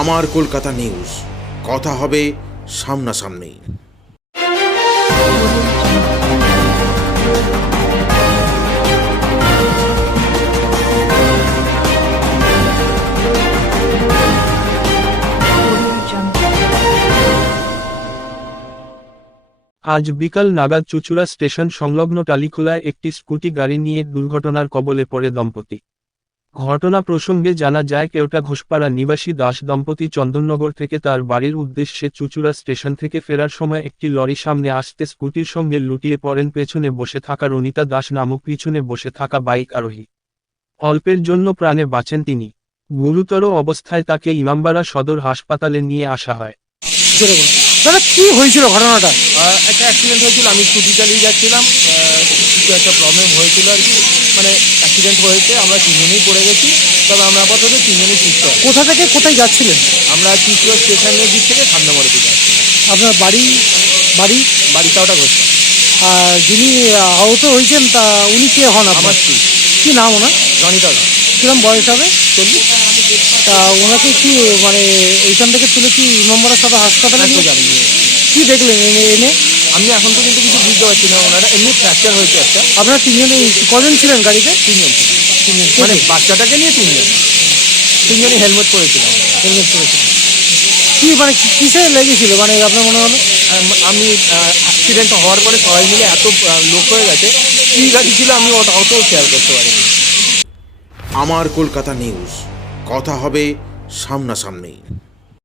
আমার কলকাতা নিউজ, কথা হবে সামনাসামনি। আজ বিকাল নাগাদ চুঁচুড়া স্টেশন সংলগ্ন টালিখোলায় একটি স্কুটি গাড়ি নিয়ে দুর্ঘটনার কবলে পড়ে দম্পতি। ঘটনা প্রসঙ্গে জানা যায়, কেওটা ঘোষপাড়া নিবাসী দাস দম্পতি চন্দননগর থেকে তার বাড়ির উদ্দেশ্যে চুঁচুড়া স্টেশন থেকে ফেরার সময় একটি লরি সামনে আসতে স্কুটির সঙ্গে লুটিয়ে পড়েন পেছনে বসে থাকা রনিতা দাস নামক পিছনে বসে থাকা বাইক আরোহী। অল্পের জন্য প্রাণে বাঁচেন তিনি। গুরুতর অবস্থায় তাকে ইমামবাড়া সদর হাসপাতালে নিয়ে আসা হয়। দাদা, কি হয়েছিল ঘটনাটা? একটা অ্যাক্সিডেন্ট হয়েছিল, আমি স্কুটি চালিয়ে যাচ্ছিলাম, কিছু একটা প্রবলেম হয়েছিল আর কি, মানে অ্যাক্সিডেন্ট হয়েছে, আমরা তিনজনেই পড়ে গেছি। তবে আমরা আপাতত তিনজনেই সুস্থ। কোথা থেকে কোথায় যাচ্ছিলেন? আমরা চুঁচুড়া স্টেশনের দিক থেকে খান্দামড়ের দিকে যাচ্ছিলাম। আপনার বাড়ি বাড়ি বাড়িটাওটা ঘষছে। আর যিনি আহত হয়েছেন তা উনি কে হন? আমার আপনার স্ত্রী কি নাম ওনার? রনিতা দাস, কিরম বয়স হবে? 40। তা ওনাকে কি মানে এইখান থেকে তুলে কি ইমামবাড়া সদর হাসপাতালে নিয়ে জানি কি দেখলেন এনে? আমি এখন পর্যন্ত কিছু বুঝতে পারছি না। ওনারা এমনি ফ্র্যাকচার হয়েছে একটা। আপনারা তিনজনে কজন ছিলেন গাড়িতে? তিনজন ছিল। তিনজন। মানে বাচ্চাটাকে নিয়ে তিনজনই হেলমেট পরেছিলাম। হেলমেট পরেছেন। কি মানে কিসে লেগেছিল মানে আপনার মনে হলো? আমি অ্যাক্সিডেন্ট হওয়ার পরে সবাই মিলে এত লোক হয়ে গেছে, কী গাড়ি ছিল আমি ওটা অত শেয়ার করতে পারিনি। আমার কলকাতা নিউজ, কথা হবে সামনাসামনি।